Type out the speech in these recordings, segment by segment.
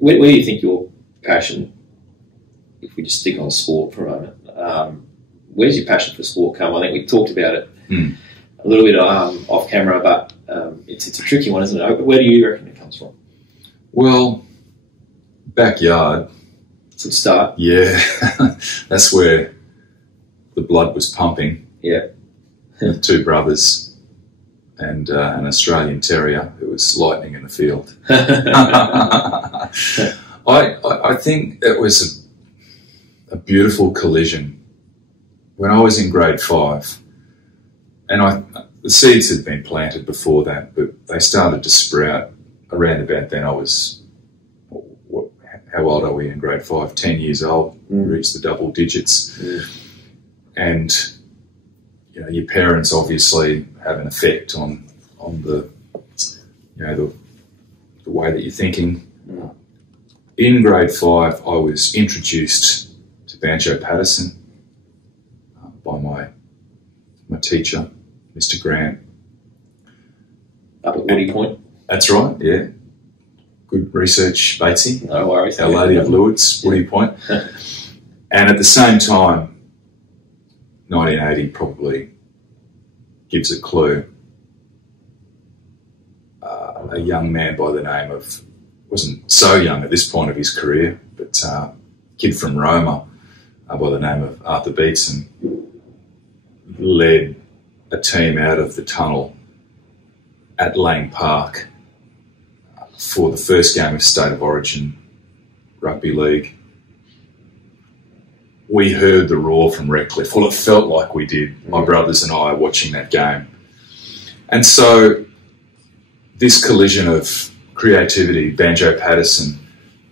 Where do you think your passion, if we just stick on sport for a moment, where's your passion for sport come? I think we talked about it a little bit off camera, but it's a tricky one, isn't it? Where do you reckon it comes from? Well, backyard. It's a start. Yeah, that's where the blood was pumping. Yeah. With two brothers and an Australian terrier who was lightning in the field. I think it was a beautiful collision when I was in grade 5, and the seeds had been planted before that, but they started to sprout around about then. I was, how old are we in grade 5? 10 years old, reached the double digits. And you know, your parents obviously have an effect on the, you know, the way that you're thinking. In grade 5, I was introduced to Banjo Patterson by my teacher, Mr. Grant. Up at Woody Point? That's right, yeah. Good research, Batesy. No worries. Our Lady of Lourdes, Woody Point. And at the same time, 1980 probably gives a clue. A young man by the name of, wasn't so young at this point of his career, but a kid from Roma by the name of Arthur Beetson led a team out of the tunnel at Lang Park for the first game of State of Origin Rugby League. We heard the roar from Redcliffe. Well, it felt like we did, my brothers and I, watching that game. And so this collision of creativity, Banjo Patterson,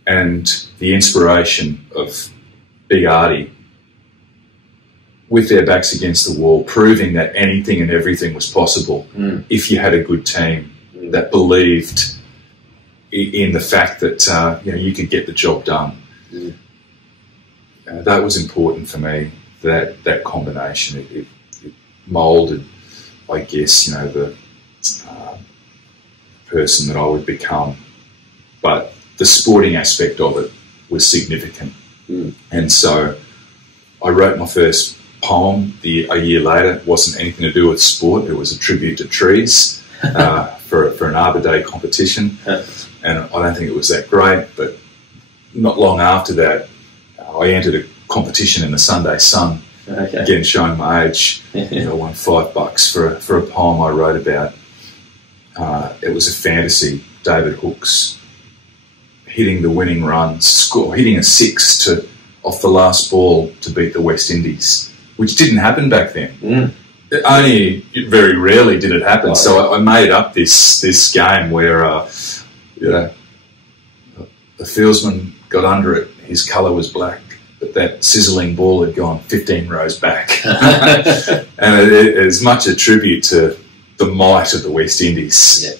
and the inspiration of Big Artie, with their backs against the wall, proving that anything and everything was possible if you had a good team that believed in the fact that you know, you could get the job done. That was important for me, that combination. It moulded, I guess, you know, the person that I would become. But the sporting aspect of it was significant. And so I wrote my first poem a year later. It wasn't anything to do with sport. It was a tribute to trees for an Arbor Day competition. And I don't think it was that great, but not long after that, I entered a competition in the Sunday Sun. Okay. Again, showing my age. I won $5 for a poem I wrote about. It was a fantasy. David Hooks hitting the winning run, hitting a 6 off the last ball to beat the West Indies, which didn't happen back then. Only very rarely did it happen. So I made up this game where you know, the fieldsman got under it. His colour was black, but that sizzling ball had gone 15 rows back. And it is much a tribute to the might of the West Indies. Yeah.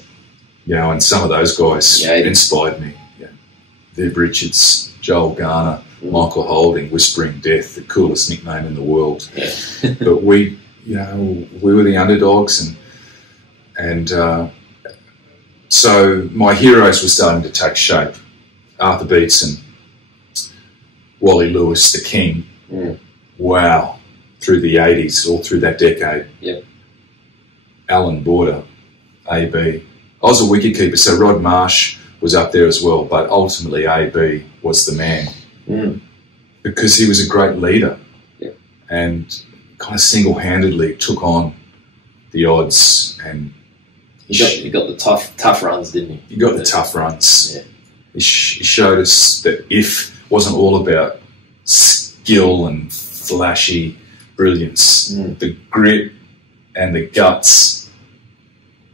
You know, and some of those guys inspired me. Yeah. Viv Richards, Joel Garner, Michael Holding, Whispering Death, the coolest nickname in the world. Yeah. But we were the underdogs, and so my heroes were starting to take shape. Arthur Beetson, Wally Lewis, the King. Wow. Through the 80s, all through that decade. Yep. Alan Border, AB. I was a wicketkeeper, so Rod Marsh was up there as well, but ultimately AB was the man because he was a great leader and kind of single-handedly took on the odds. And he got the tough runs, didn't he? He got the tough runs. Yeah. He showed us that if wasn't all about skill and flashy brilliance, the grit and the guts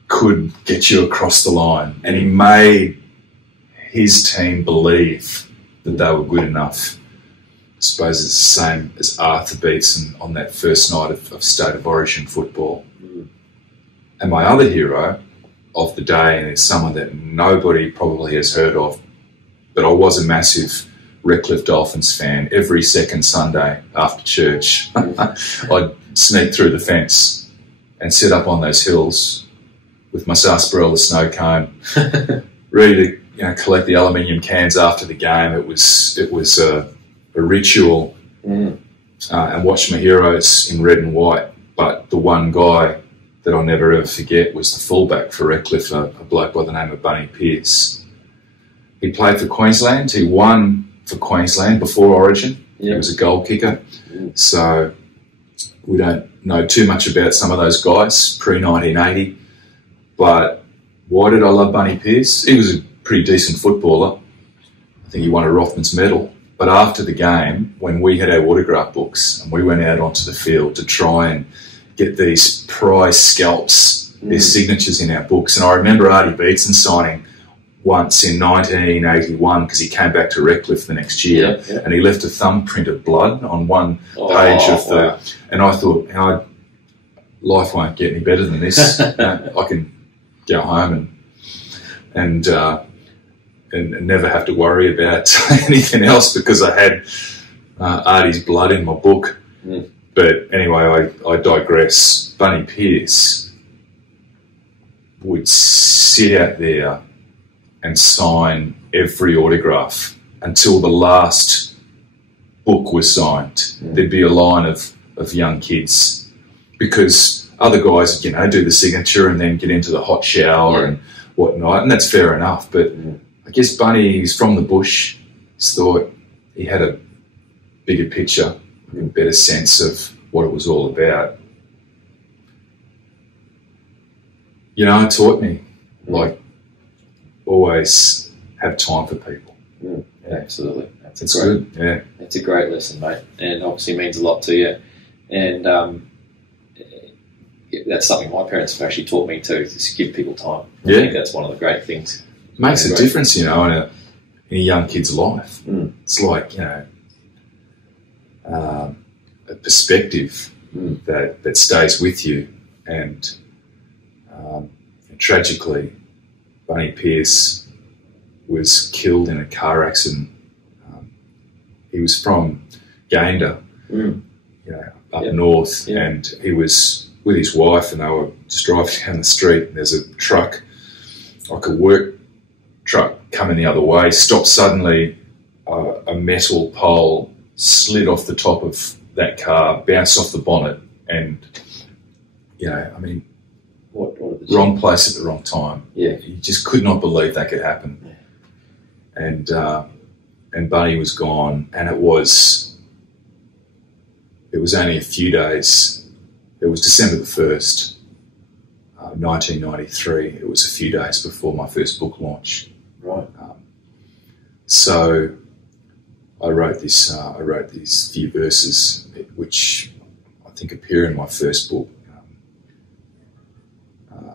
could get you across the line. And he made his team believe that they were good enough. I suppose it's the same as Arthur Beetson on that first night of State of Origin football. And my other hero of the day, and it's someone that nobody probably has heard of, but I was a massive Redcliffe Dolphins fan. Every second Sunday after church, I'd sneak through the fence and sit up on those hills with my sarsaparilla snow cone, ready to collect the aluminium cans after the game. It was a ritual, and watch my heroes in red and white. But the one guy that I'll never ever forget was the fullback for Redcliffe, a bloke by the name of Bunny Pearce. He played for Queensland. He won for Queensland before Origin. He was a goal kicker. So we don't know too much about some of those guys pre-1980. But why did I love Bunny Pearce? He was a pretty decent footballer. I think he won a Rothmans medal. But after the game, when we had our autograph books and we went out onto the field to try and get these prize scalps, their signatures in our books. And I remember Artie Beetson signing once in 1981 because he came back to Redcliffe the next year and he left a thumbprint of blood on one page of the... Wow. And I thought, life won't get any better than this. I can go home and never have to worry about anything else because I had Artie's blood in my book. But anyway, I digress. Bunny Pearce would sit out there and sign every autograph until the last book was signed. There'd be a line of young kids because other guys, do the signature and then get into the hot shower and whatnot, and that's fair enough. But I guess Bunny's from the bush. Just thought he had a bigger picture, a better sense of what it was all about. It taught me, always have time for people. Yeah, absolutely. That's good. Yeah, it's a great lesson, mate, and obviously means a lot to you. And that's something my parents have actually taught me too: to give people time. I think that's one of the great things. Makes a difference, in a young kid's life. It's like a perspective that stays with you. And tragically, Bunny Pearce was killed in a car accident. He was from Gayndah, up north, and he was with his wife, and they were just driving down the street, and there's a truck, like a work truck, coming the other way, stopped suddenly, a metal pole slid off the top of that car, bounced off the bonnet, and, wrong place at the wrong time. Yeah. You just could not believe that could happen. Yeah. And Bunny was gone, and it was only a few days. It was December the 1st, 1993. It was a few days before my first book launch. Right. So I wrote these few verses, which I think appear in my first book,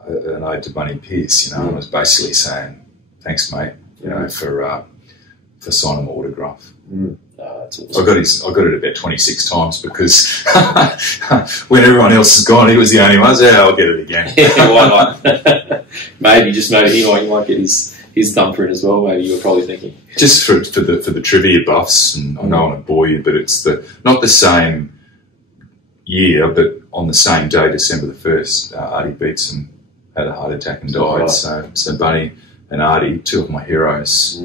an ode to Bunny Pearce. I was basically saying, "Thanks, mate," for signing my autograph. That's awesome. I got it about 26 times because when everyone else is gone, he was the only one. So I'll get it again. Why not? maybe he might get his thumbprint as well. Maybe you were probably thinking just for the trivia buffs, and I don't want to bore you, but it's not the same year, but on the same day, December the 1st, Artie Beetson had a heart attack and died. Right. So Bunny and Artie, two of my heroes,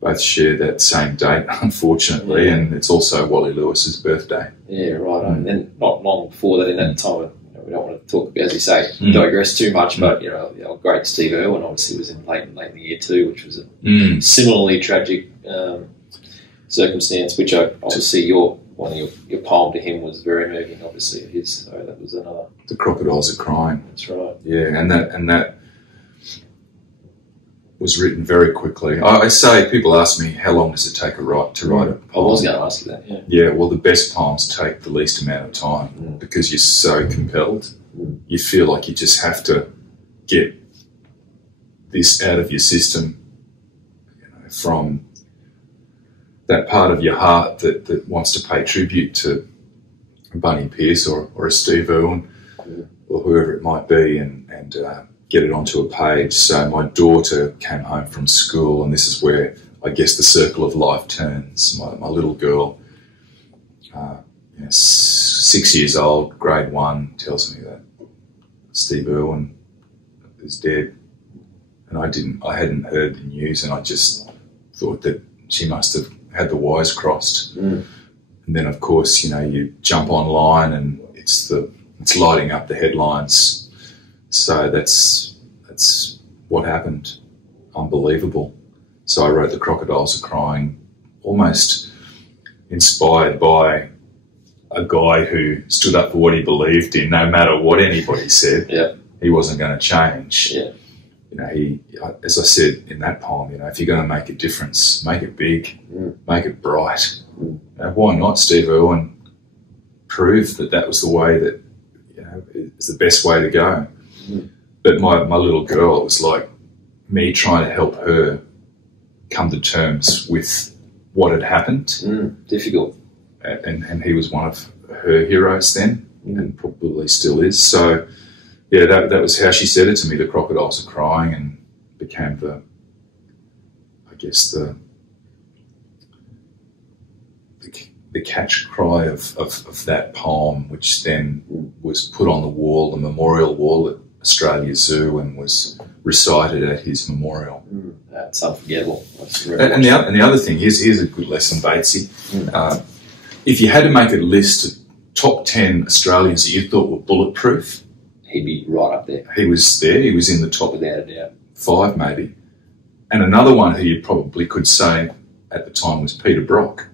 both share that same date, unfortunately, and it's also Wally Lewis's birthday. Yeah, right. And not long before that, in that time, we don't want to talk, as you say, digress too much, but the great Steve Irwin obviously was in late in the year too, which was a similarly tragic circumstance. Which obviously one of your poem to him was very moving. Obviously, his. So that was another. The crocodiles are crying. That's right. Yeah, and that was written very quickly. I say, people ask me, how long does it take to write a poem? I was going to ask you that, yeah. Yeah, well, the best poems take the least amount of time because you're so compelled. You feel like you just have to get this out of your system, from that part of your heart that wants to pay tribute to Bunny Pearce or a Steve Irwin or whoever it might be, and get it onto a page. So my daughter came home from school, and this is where I guess the circle of life turns. My little girl, 6 years old, grade 1, tells me that Steve Irwin is dead. And I hadn't heard the news, and I just thought that she must have had the wires crossed. And then, of course, you know, you jump online and it's lighting up the headlines. So that's what happened. Unbelievable. So I wrote The Crocodiles Are Crying, almost inspired by a guy who stood up for what he believed in, no matter what anybody said. Yeah. He wasn't going to change. Yeah. You know, as I said in that poem, you know, if you're going to make a difference, make it big, make it bright. You know, why not? Steve Irwin proved that was the way that, you know, is the best way to go. But my little girl, it was like me trying to help her come to terms with what had happened. Difficult. And he was one of her heroes then, and probably still is. So, yeah, that was how she said it to me. The crocodiles are crying, and became the catch cry of that poem, which then was put on the wall, the memorial wall at Australia Zoo, and was recited at his memorial. That's unforgettable. And the other thing, here's a good lesson, Batesy. If you had to make a list of top 10 Australians that you thought were bulletproof, he'd be right up there. He was there. He was in the top, without a doubt, 5 maybe. And another one who you probably could say at the time was Peter Brock.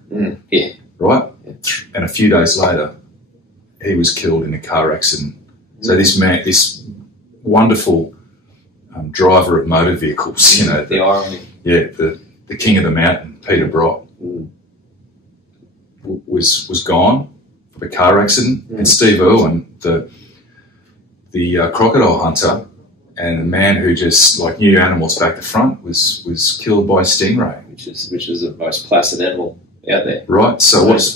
Yeah. Right? Yeah. And a few days later, he was killed in a car accident. So this man, this wonderful driver of motor vehicles, you know. The irony. Yeah, the king of the mountain, Peter Brock, was gone for the car accident. And Steve Irwin, the crocodile hunter, and a man who just like knew animals back to front, was killed by a stingray, which is the most placid animal out there. Right. So what's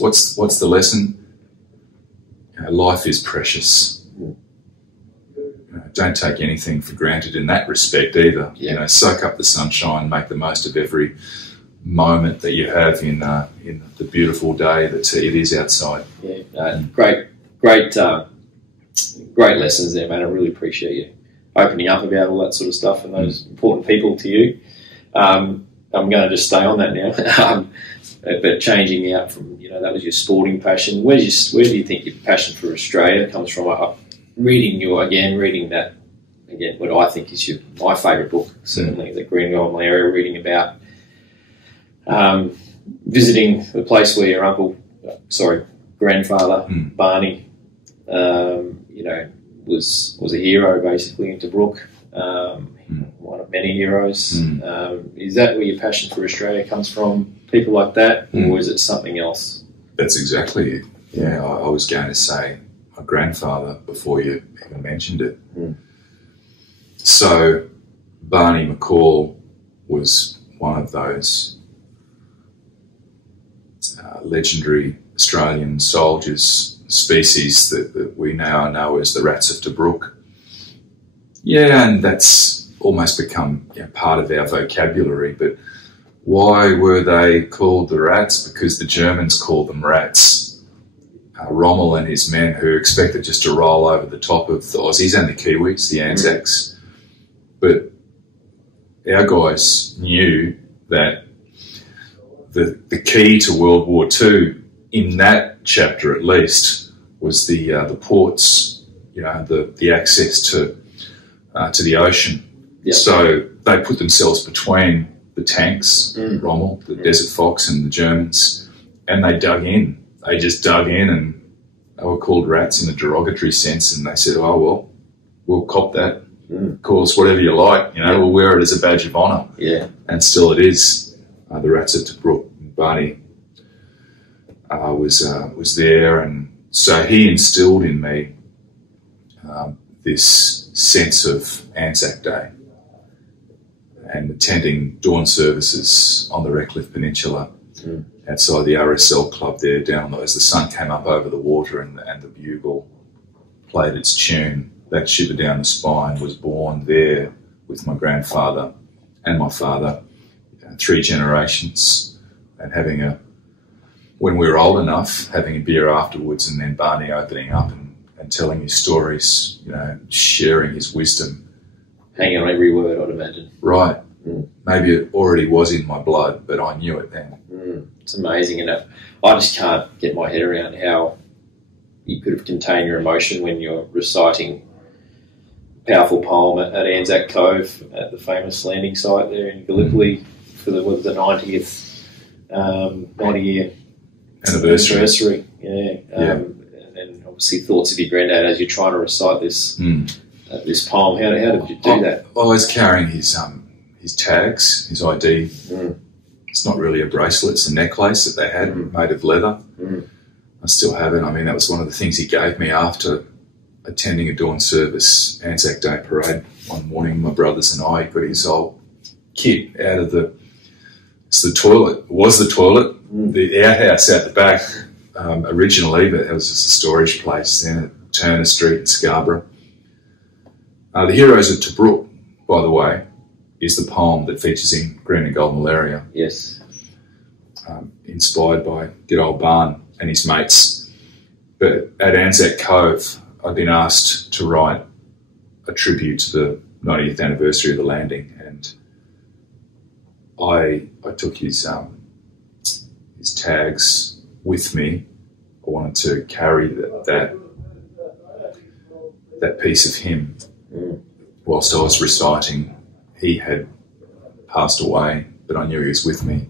the lesson? You know, life is precious. You know, don't take anything for granted in that respect either. Yeah. You know, soak up the sunshine, make the most of every moment that you have in the beautiful day that it is outside. Yeah. Great lessons there, man. I really appreciate you opening up about all that sort of stuff and those important people to you. I'm going to just stay on that now. But changing out from, you know, that was your sporting passion. Where do you think your passion for Australia comes from? Reading that again, what I think is my favourite book, certainly the Green Gold Malaria. Reading about visiting the place where your grandfather Barney, you know, was a hero basically in Tobruk. One of many heroes. Is that where your passion for Australia comes from? People like that, or is it something else? That's exactly it. Yeah, I was going to say my grandfather before you even mentioned it. So Barney McCall was one of those legendary Australian soldiers, species that we now know as the rats of Tobruk. Yeah, and that's almost become part of our vocabulary. But why were they called the rats? Because the Germans called them rats. Rommel and his men, who expected just to roll over the top of the Aussies and the Kiwis, the ANZACS. But our guys knew that the key to World War II, in that chapter at least, was the ports, you know, the access to the ocean. Yep. So they put themselves between the tanks, Rommel, the Desert Fox, and the Germans, and they dug in. They just dug in, and they were called rats in a derogatory sense, and they said, oh, well, we'll cop that. Call us whatever you like, you know, we'll wear it as a badge of honour. Yeah. And still it is. The rats at Tobruk. Barney was there, and so he instilled in me this sense of Anzac Day and attending dawn services on the Redcliffe Peninsula outside the RSL club there down as the sun came up over the water and the bugle played its tune. That shiver down the spine was born there with my grandfather and my father, 3 generations, and when we were old enough, having a beer afterwards, and then Barney opening up and telling his stories, you know, sharing his wisdom, hanging on every word, I'd imagine. Right. Maybe it already was in my blood, but I knew it then. It's amazing, and I just can't get my head around how you could have contained your emotion when you're reciting a powerful poem at Anzac Cove, at the famous landing site there in Gallipoli for the 90-year anniversary. And then obviously thoughts of your granddad as you're trying to recite this this poem. How did you do that? I was carrying his tags, his ID. It's not really a bracelet, it's a necklace that they had made of leather. I still have it. I mean, that was one of the things he gave me after attending a dawn service Anzac Day parade one morning. My brothers and I got his old kit out of the toilet. It was the toilet, the outhouse out the back originally, but it was just a storage place then at Turner Street in Scarborough. The Heroes of Tobruk, by the way, is the poem that features in Green and Gold Malaria. Yes. Inspired by good old Barn and his mates. But at Anzac Cove, I'd been asked to write a tribute to the 90th anniversary of the landing, and I took his tags with me. I wanted to carry that piece of him whilst I was reciting. He had passed away, but I knew he was with me.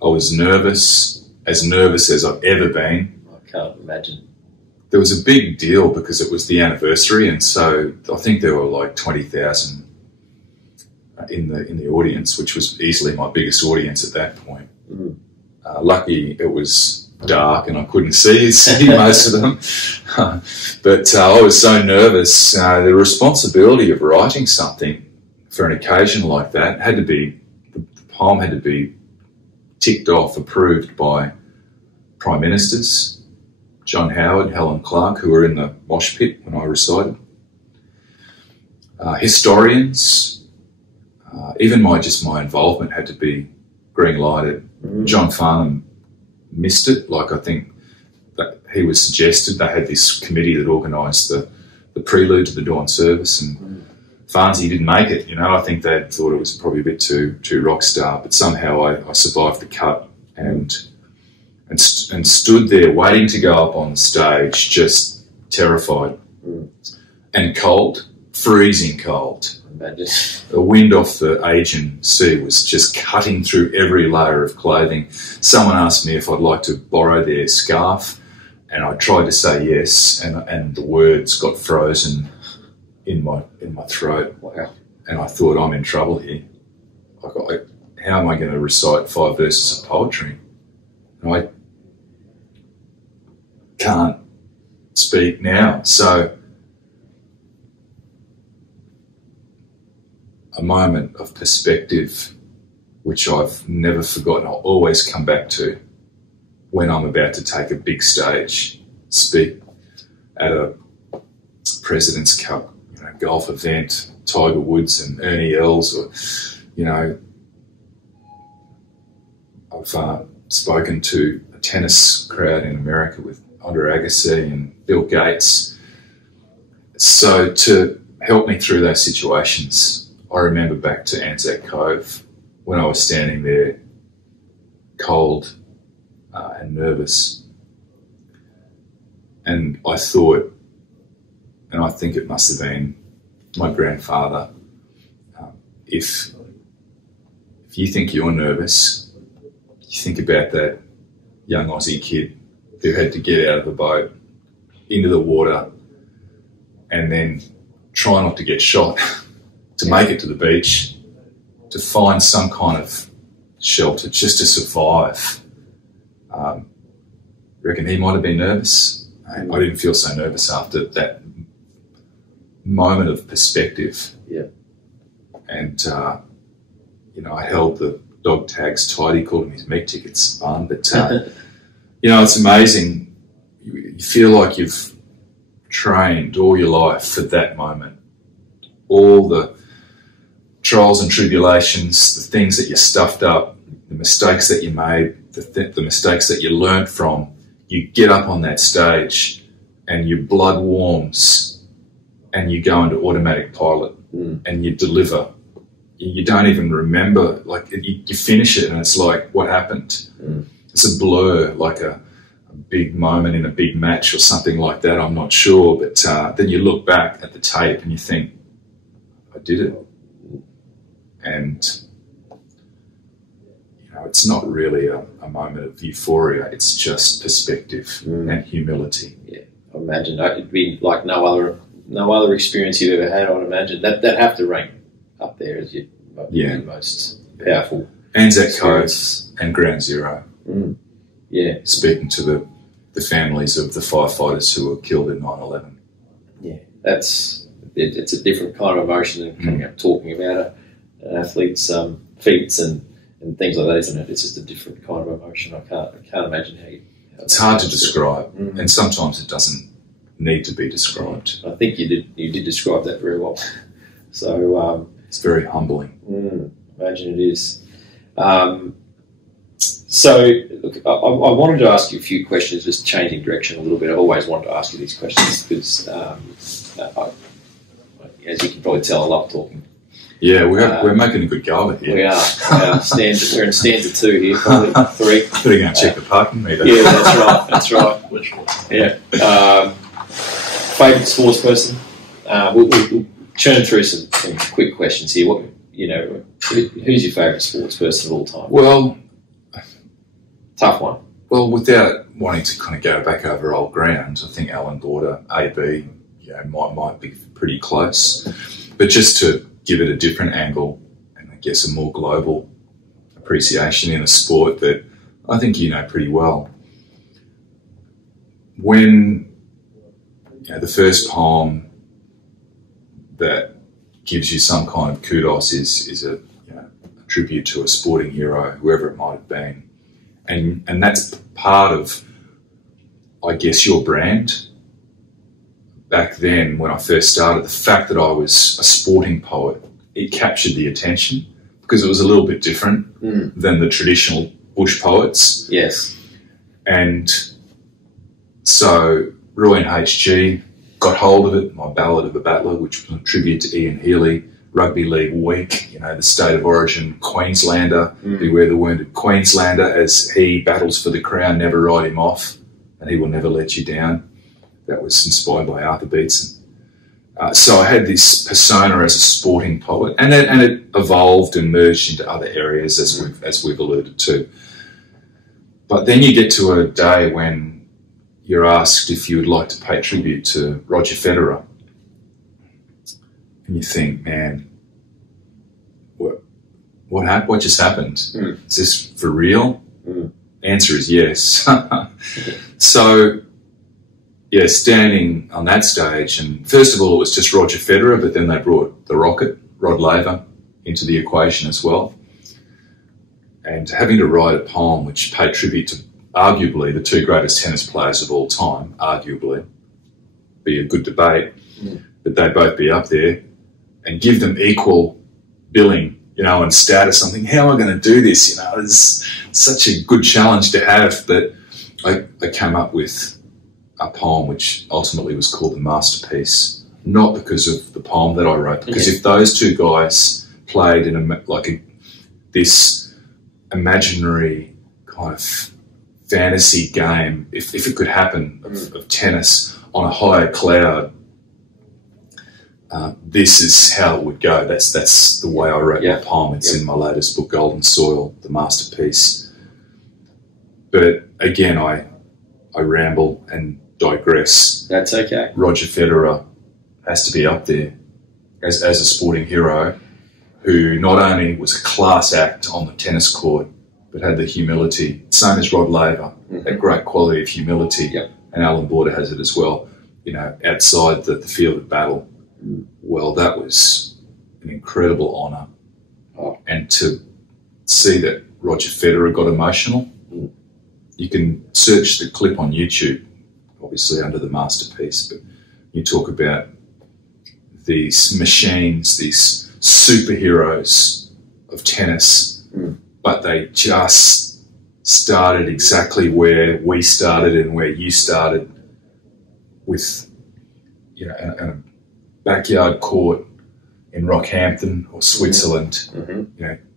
I was nervous as I've ever been. I can't imagine. There was a big deal because it was the anniversary, and so I think there were like 20,000 in the audience, which was easily my biggest audience at that point. Lucky it was dark and I couldn't see most of them. But I was so nervous. The responsibility of writing something for an occasion like that the poem had to be ticked off, approved by Prime Ministers, John Howard, Helen Clark, who were in the mosh pit when I recited, historians, even my involvement had to be green lighted. John Farnham missed it. Like, I think that he was suggested. They had this committee that organised the prelude to the dawn service, and Farnsey didn't make it. I think they thought it was probably a bit too rock star, but somehow I survived the cut and stood there waiting to go up on the stage, just terrified and cold, freezing cold. The wind off the Aegean Sea was just cutting through every layer of clothing. Someone asked me if I'd like to borrow their scarf, and I tried to say yes, and the words got frozen in my throat. Wow. And I thought, I'm in trouble here. How am I going to recite 5 verses of poetry? And I can't speak now. So a moment of perspective, which I've never forgotten, I'll always come back to when I'm about to take a big stage, speak at a President's Cup, golf event, Tiger Woods and Ernie Els, or, I've spoken to a tennis crowd in America with Andre Agassi and Bill Gates. So to help me through those situations, I remember back to Anzac Cove when I was standing there, cold and nervous. And I thought, and I think it must have been my grandfather, if you think you're nervous, you think about that young Aussie kid who had to get out of the boat into the water and then try not to get shot, to make it to the beach, to find some kind of shelter just to survive. I reckon he might have been nervous. I didn't feel so nervous after that moment of perspective. Yeah. And, I held the dog tags tight. He called them his meat tickets, fun. But, it's amazing. You feel like you've trained all your life for that moment. All the trials and tribulations, the things that you stuffed up, the mistakes that you made, the mistakes that you learned from, you get up on that stage and your blood warms and you go into automatic pilot and you deliver. You don't even remember, like you finish it and it's like, what happened? It's a blur, like a big moment in a big match or something like that, I'm not sure. But then you look back at the tape and you think, I did it. And, you know, it's not really a moment of euphoria, it's just perspective and humility. Yeah, I imagine it'd be like no other experience you've ever had, I'd imagine. That'd have to rank up there as your most powerful. Anzac Cove and Ground Zero. Yeah. Speaking to the families of the firefighters who were killed in 9/11. Yeah, it's a different kind of emotion than coming up talking about an athlete's feats and things like that, isn't it? It's just a different kind of emotion. I can't imagine how it's hard to describe, and sometimes it doesn't need to be described. I think you did describe that very well. So it's very humbling. Imagine it is. So, look, I wanted to ask you a few questions, just changing direction a little bit. I've always wanted to ask you these questions because, as you can probably tell, I love talking. Yeah, we're making a good go of it here. We are. We're in stanza 2 here, probably 3. Better go and check the parking meter. Yeah, that's right. Yeah. Favourite sports person? We'll churn through some quick questions here. Who's your favourite sports person of all time? Well, tough one. Well, without wanting to kind of go back over old ground, I think Alan Border, AB, might be pretty close. But just to give it a different angle and I guess a more global appreciation in a sport that I think you know pretty well. When the first poem that gives you some kind of kudos is a tribute to a sporting hero, whoever it might have been. And that's part of, I guess, your brand. Back then, when I first started, the fact that I was a sporting poet, it captured the attention because it was a little bit different than the traditional bush poets. Yes. And so Roy and HG got hold of it, my Ballad of a Battler, which was a tribute to Ian Healy, Rugby League Week, the state of origin Queenslander, beware the wounded Queenslander, as he battles for the crown, never write him off, and he will never let you down. That was inspired by Arthur Beetson. So I had this persona as a sporting poet, and it evolved and merged into other areas as we've alluded to. But then you get to a day when you're asked if you would like to pay tribute to Roger Federer. And you think, man, what just happened? Is this for real? Answer is yes. So, standing on that stage, and first of all, it was just Roger Federer, but then they brought the Rocket, Rod Laver, into the equation as well. And having to write a poem which paid tribute to arguably the 2 greatest tennis players of all time, arguably, be a good debate, but they'd both be up there, and give them equal billing, and status. I'm thinking, how am I going to do this? It's such a good challenge to have that I came up with a poem which ultimately was called The Masterpiece, not because of the poem that I wrote, because if those 2 guys played in this imaginary kind of fantasy game, if it could happen, of tennis on a higher cloud, this is how it would go. That's the way I wrote my poem. It's in my latest book, Golden Soil, The Masterpiece. But again, I ramble and digress. That's okay. Roger Federer has to be up there as a sporting hero who not only was a class act on the tennis court, but had the humility, same as Rod Laver, that great quality of humility. And Alan Border has it as well, outside the field of battle. Well, that was an incredible honour. And to see that Roger Federer got emotional, you can search the clip on YouTube, obviously under The Masterpiece, but you talk about these machines, these superheroes of tennis, but they just started exactly where we started and where you started with, backyard court in Rockhampton or Switzerland,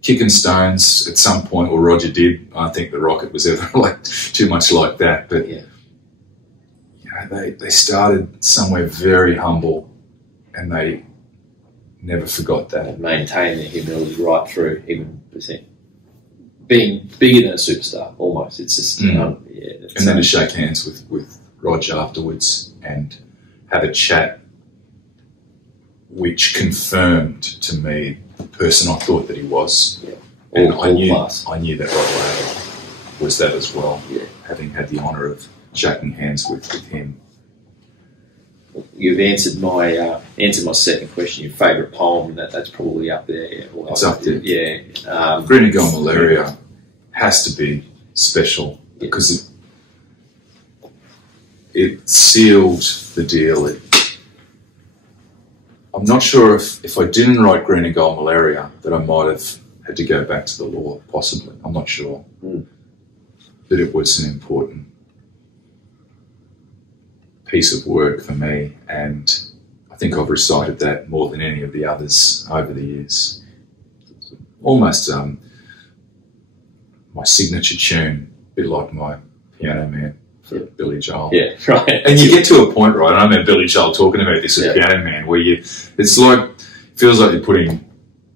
kicking stones at some point, or Roger did. I don't think the Rocket was ever too much like that, but they started somewhere very humble, and they never forgot that. And maintained their humility right through, even being bigger than a superstar, almost. It's just, and then to shake hands with Roger afterwards and have a chat, which confirmed to me the person I thought that he was. Yeah. And all I knew that Roger was that as well, having had the honour of shaking hands with him. You've answered my second question. Your favourite poem, that's probably up there. Yeah. Well, it's up there. Yeah. Green and Gold Malaria has to be special because it sealed the deal. I'm not sure if I didn't write Green and Gold Malaria that I might have had to go back to the law, possibly. I'm not sure. But it was an important piece of work for me, and I think I've recited that more than any of the others over the years. Almost my signature tune, a bit like my Piano Man for Billy Joel. Yeah, right. And you get to a point, right? I remember Billy Joel talking about this with Piano Man, where feels like you're putting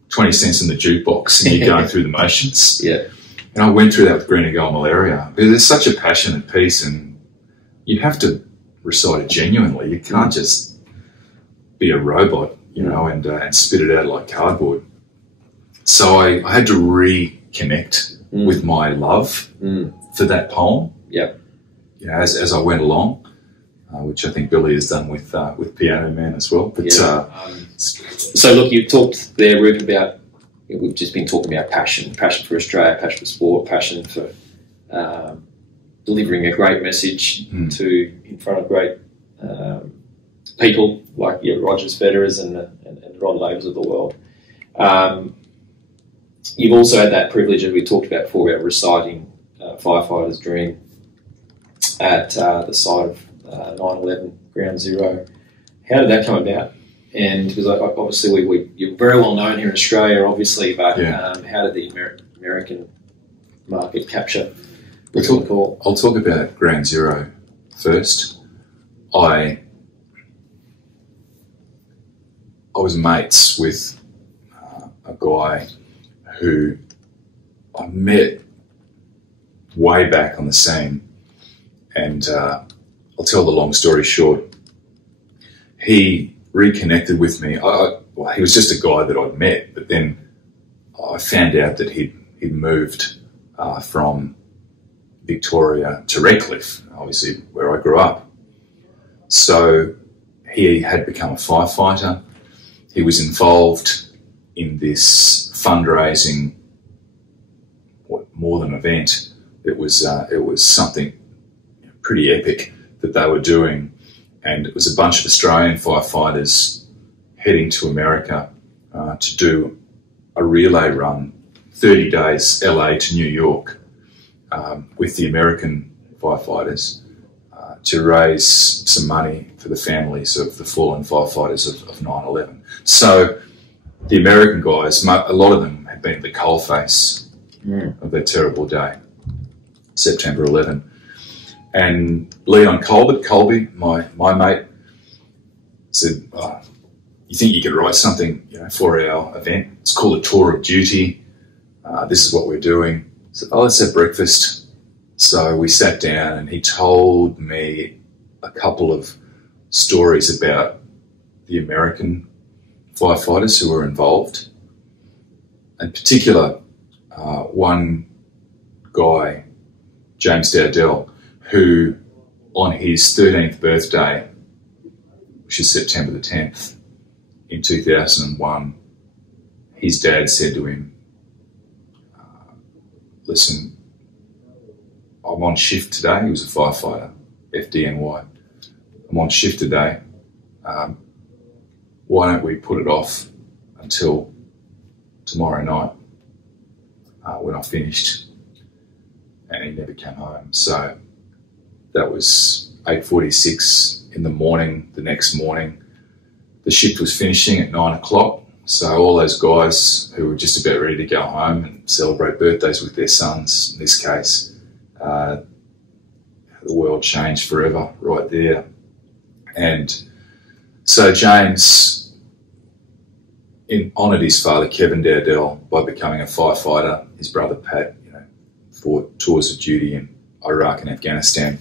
20 cents in the jukebox and you're going through the motions. Yeah. And I went through that with Green and Gold Malaria. There's such a passionate piece, and you have to recite it genuinely. You can't just be a robot, and spit it out like cardboard. So I had to reconnect with my love for that poem. Yep. As I went along, which I think Billy has done with Piano Man as well. But so look, you talked there, Rupert, about we've just been talking about passion for Australia, passion for sport, passion for delivering a great message in front of great people like Rogers Federers and Rod Lavers of the world. You've also had that privilege, as we talked about before, about reciting Firefighters Dream at the site of 9/11 Ground Zero. How did that come about? And because obviously you're very well known here in Australia, obviously, but how did the American market capture? I'll talk about Ground Zero first. I was mates with a guy who I met way back on the scene, and I'll tell the long story short. He reconnected with me. He was just a guy that I'd met, but then I found out that he'd moved from Victoria to Redcliffe, obviously where I grew up. So he had become a firefighter. He was involved in this fundraising, more than event. It was something pretty epic that they were doing, and it was a bunch of Australian firefighters heading to America to do a relay run, 30 days, LA to New York, with the American firefighters to raise some money for the families of the fallen firefighters of 9/11. So the American guys, a lot of them had been at the coalface of that terrible day, September 11. And Leon Colby, my mate, said, you think you could write something for our event? It's called a tour of duty. This is what we're doing. I said, let's have breakfast. So we sat down and he told me a couple of stories about the American firefighters who were involved. In particular, one guy, James Dowdell, who on his 13th birthday, which is September the 10th, in 2001, his dad said to him, listen, I'm on shift today. He was a firefighter, FDNY. I'm on shift today. Why don't we put it off until tomorrow night when I finished? And he never came home. So that was 8:46 in the morning, the next morning. the shift was finishing at 9 o'clock. So all those guys who were just about ready to go home and celebrate birthdays with their sons, in this case, the world changed forever right there. And so James honoured his father, Kevin Dowdell, by becoming a firefighter. His brother, Pat, fought tours of duty in Iraq and Afghanistan.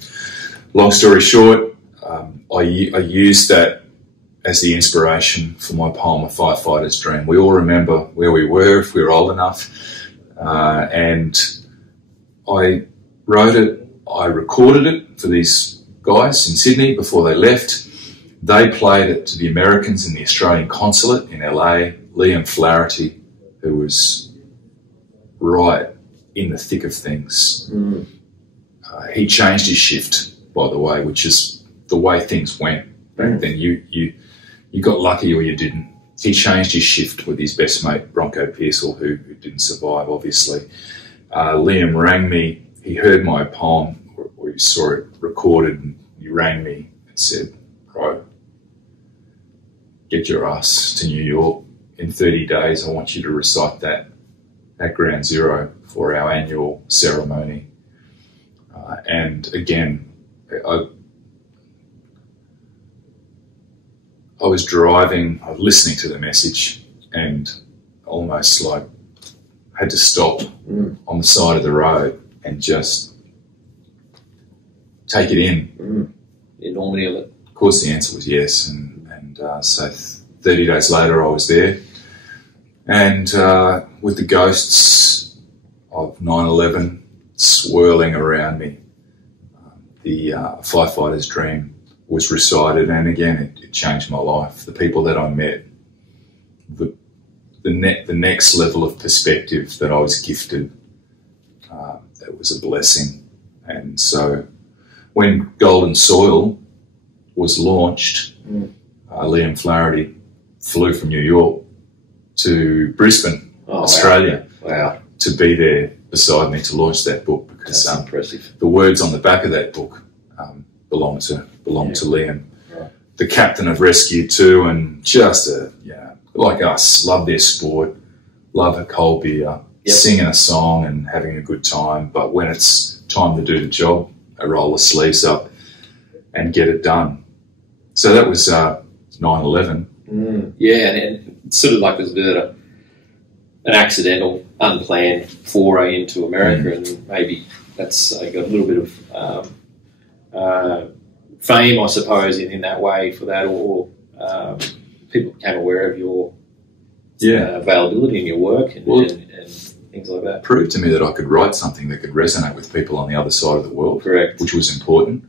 Long story short, I used that as the inspiration for my poem, A Firefighters Dream. We all remember where we were, if we were old enough, and I wrote it, I recorded it for these guys in Sydney before they left. They played it to the Americans in the Australian consulate in LA. Liam Flaherty, who was right in the thick of things. He changed his shift, by the way, which is the way things went back then. You got lucky or you didn't. He changed his shift with his best mate, Bronco Pearsall, who didn't survive, obviously. Liam rang me. He heard my poem, or he saw it recorded, and he rang me and said, "Bro, get your ass to New York. In 30 days, I want you to recite that at Ground Zero for our annual ceremony." And again, I was driving, I was listening to the message, and almost like had to stop on the side of the road and just take it in. The enormity of it. Of course, the answer was yes, and so 30 days later I was there, and with the ghosts of 9/11 swirling around me, the Firefighters Dream was recited, and again, it changed my life. The people that I met, the next level of perspective that I was gifted, that was a blessing. And so when Golden Soil was launched, Liam Flaherty flew from New York to Brisbane, Australia, to be there beside me to launch that book, because that's impressive. The words on the back of that book belong to Liam, right. The captain of Rescue 2, and just like us, love their sport, love a cold beer, singing a song and having a good time. But when it's time to do the job, they roll the sleeves up and get it done. So that was 9/11. Yeah, and it's sort of like there's an accidental, unplanned foray into America, and maybe that's got a little bit of fame, I suppose, in that way for that, or people became aware of your availability in your work and things like that. Proved to me that I could write something that could resonate with people on the other side of the world. Correct. Which was important.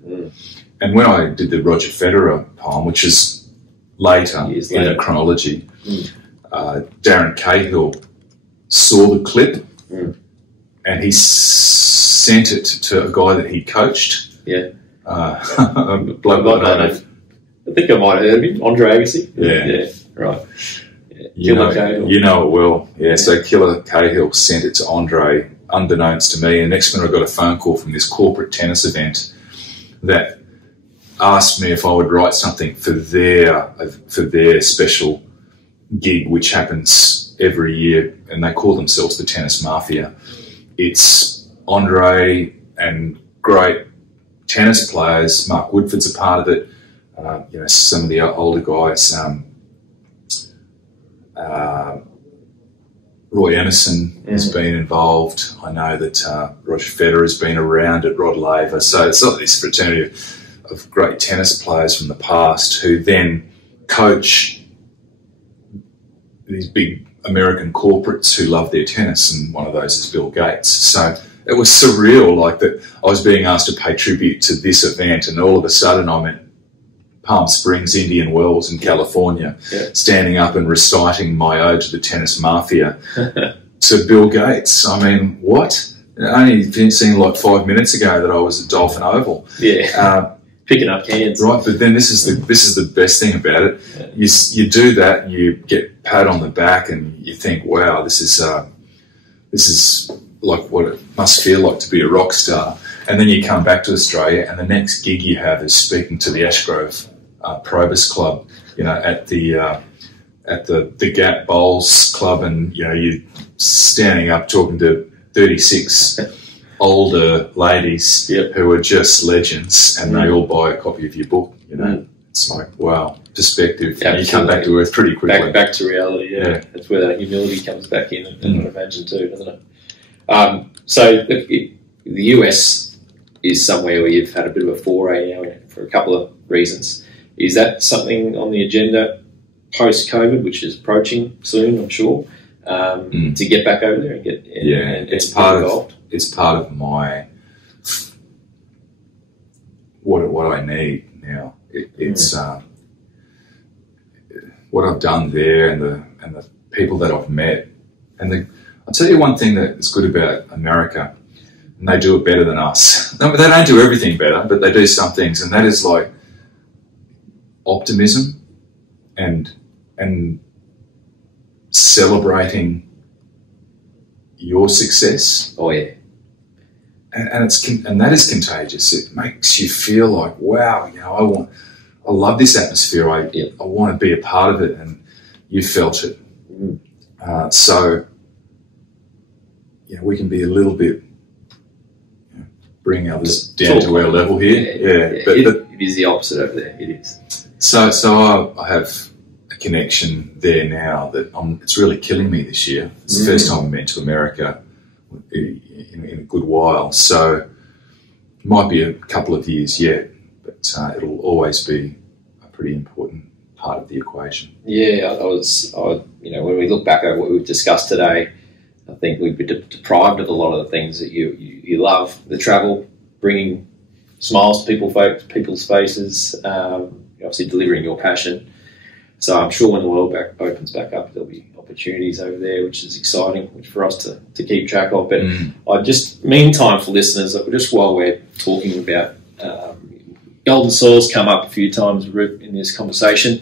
And when I did the Roger Federer poem, which is later in the chronology, Darren Cahill saw the clip and he sent it to a guy that he coached. Yeah. A bloke by the name. I think I might have heard of him, Andre Agassi. Yeah, right. Yeah. You know it well. Yeah, so Killer Cahill sent it to Andre, unbeknownst to me, and next minute I got a phone call from this corporate tennis event that asked me if I would write something for their special gig, which happens every year, and they call themselves the Tennis Mafia. It's Andre and great tennis players. Mark Woodford's a part of it. Some of the older guys. Roy Emerson has been involved. I know that Roger Federer has been around at Rod Laver. So it's like this fraternity of great tennis players from the past who then coach these big American corporates who love their tennis, and one of those is Bill Gates. So it was surreal, like that I was being asked to pay tribute to this event, and all of a sudden I'm at Palm Springs, Indian Wells in California, standing up and reciting my ode to the Tennis Mafia to Bill Gates. I mean, what? Only seen like 5 minutes ago that I was at Dolphin Oval. Yeah. Picking up cans. Right, but then this is the best thing about it. Yeah. You do that, you get pat on the back, and you think, wow, this is like what it must feel like to be a rock star. And then you come back to Australia, and the next gig you have is speaking to the Ashgrove Probus Club you know, at the Gap Bowls Club, and you know, you're standing up talking to 36 older ladies who are just legends, and they all buy a copy of your book. You know, it's like, wow, perspective. And you come back to earth pretty quickly. Back to reality. Yeah, that's where that humility comes back in, and I imagine too, doesn't it? So the US is somewhere where you've had a bit of a foray now for a couple of reasons. Is that something on the agenda post-COVID, which is approaching soon, I'm sure, to get back over there and get it's part of my what I need now. It's what I've done there, and the people that I've met, and I'll tell you one thing that is good about America, and they do it better than us. They don't do everything better, but they do some things, and that is like optimism and celebrating your success. Oh yeah, and that is contagious. It makes you feel like, wow, you know, I love this atmosphere. I want to be a part of it, and you felt it. So you know, we can be a little bit, you know, bring others down to our level here. But it is the opposite over there. It is. So I have a connection there now that it's really killing me this year. It's the first time I've been to America in a good while. So it might be a couple of years yet, but it'll always be a pretty important part of the equation. Yeah, you know, when we look back over what we've discussed today, I think we've been deprived of a lot of the things that you love. The travel, bringing smiles to people's faces, obviously delivering your passion. So I'm sure when the world opens back up, there'll be opportunities over there, which is exciting, which for us to keep track of. But meantime, for listeners, just while we're talking about golden soil's come up a few times in this conversation.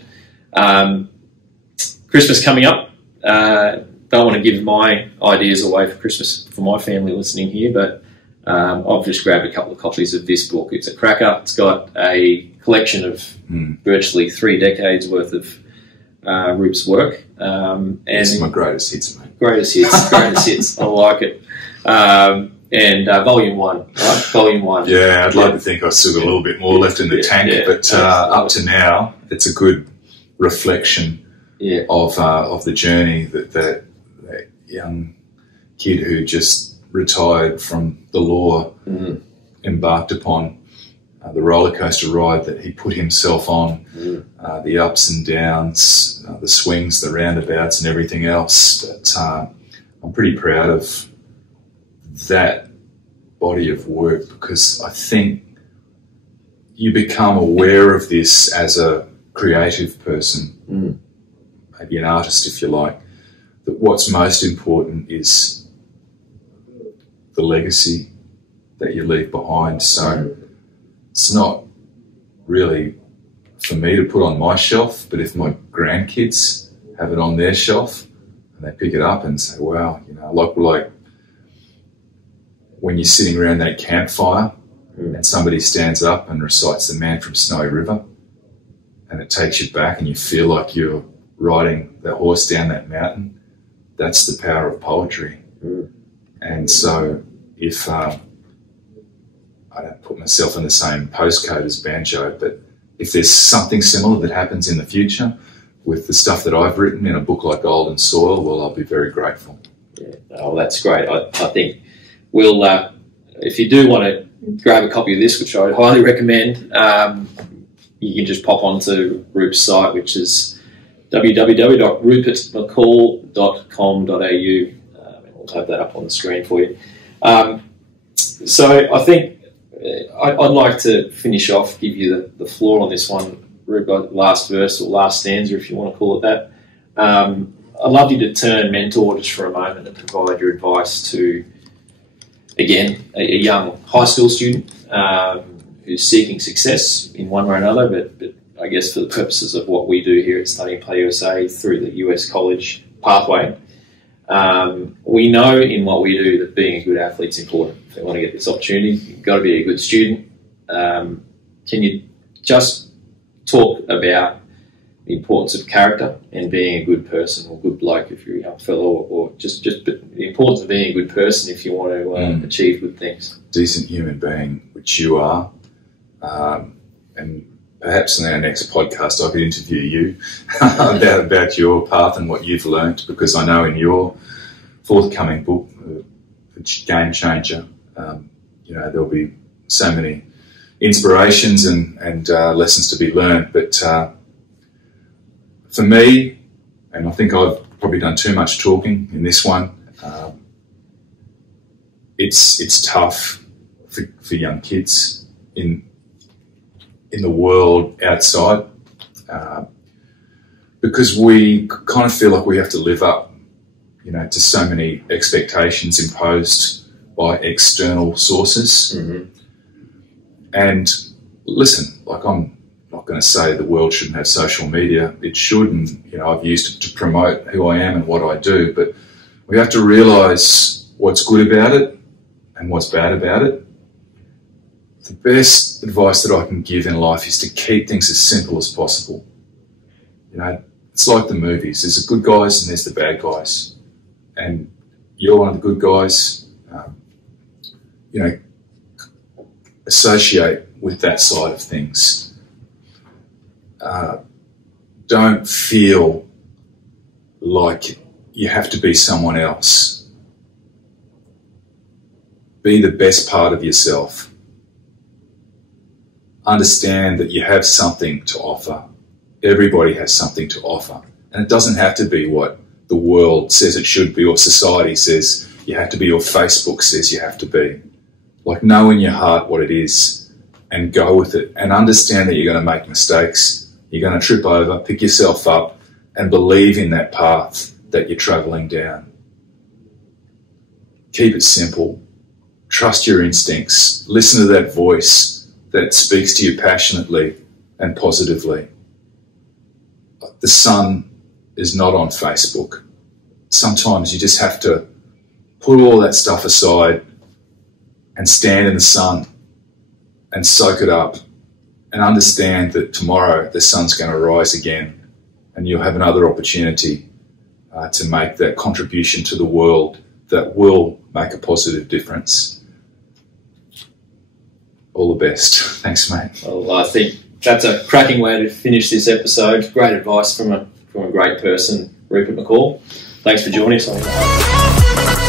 Christmas coming up. Don't want to give my ideas away for Christmas for my family listening here, but I've just grabbed a couple of copies of this book. It's a cracker. It's got a collection of virtually 3 decades worth of Rup's work. It's my greatest hits, mate. Greatest hits. I like it. And volume 1, right? Volume 1. Yeah, I'd like to think I've still got a little bit more left in the tank, but up to now, it's a good reflection of the journey that young kid who just retired from the law embarked upon, the roller coaster ride that he put himself on, the ups and downs, the swings, the roundabouts, and everything else. But I'm pretty proud of that body of work, because I think you become aware of this as a creative person, maybe an artist if you like, that what's most important is the legacy that you leave behind. So it's not really for me to put on my shelf, but if my grandkids have it on their shelf and they pick it up and say, wow, you know, like when you're sitting around that campfire and somebody stands up and recites The Man from Snowy River, and it takes you back and you feel like you're riding the horse down that mountain, that's the power of poetry. And so if I don't put myself in the same postcode as Banjo, but if there's something similar that happens in the future with the stuff that I've written in a book like Golden Soil, well, I'll be very grateful. Yeah, oh, that's great. I think we'll, if you do want to grab a copy of this, which I would highly recommend, you can just pop onto Rup's site, which is www.rupertmccall.com.au, and we'll have that up on the screen for you. So I think I'd like to finish off, give you the floor on this one, Rup, last verse or last stanza, if you want to call it that. I'd love you to turn mentor just for a moment and provide your advice to, again, a young high school student who's seeking success in one way or another, but I guess for the purposes of what we do here at Study and Play USA through the US college pathway, we know in what we do that being a good athlete is important. If you want to get this opportunity, you've got to be a good student. Can you just talk about, the importance of character and being a good person or good bloke if you're a young fellow, or just the importance of being a good person if you want to achieve good things. Decent human being, which you are. And perhaps in our next podcast I could interview you about your path and what you've learnt, because I know in your forthcoming book, Game Changer, there'll be so many inspirations and lessons to be learned. But for me, and I think I've probably done too much talking in this one, it's tough for young kids in the world outside, because we kind of feel like we have to live up, to so many expectations imposed by external sources. Mm-hmm. And listen, like, I'm not going to say the world shouldn't have social media. It should, and I've used it to promote who I am and what I do. But we have to realise what's good about it and what's bad about it. The best advice that I can give in life is to keep things as simple as possible. It's like the movies. There's the good guys and there's the bad guys. And you're one of the good guys. Associate with that side of things. Don't feel like you have to be someone else. Be the best part of yourself. Understand that you have something to offer. Everybody has something to offer. And it doesn't have to be what the world says it should be, or society says you have to be, or Facebook says you have to be. Like, know in your heart what it is and go with it, and understand that you're going to make mistakes. You're going to trip over, pick yourself up, and believe in that path that you're travelling down. Keep it simple. Trust your instincts. Listen to that voice that speaks to you passionately and positively. The sun is not on Facebook. Sometimes you just have to put all that stuff aside and stand in the sun and soak it up, and understand that tomorrow the sun's going to rise again and you'll have another opportunity to make that contribution to the world that will make a positive difference. All the best. Thanks, mate. Well, I think that's a cracking way to finish this episode. Great advice from a great person, Rupert McCall. Thanks for joining us on that.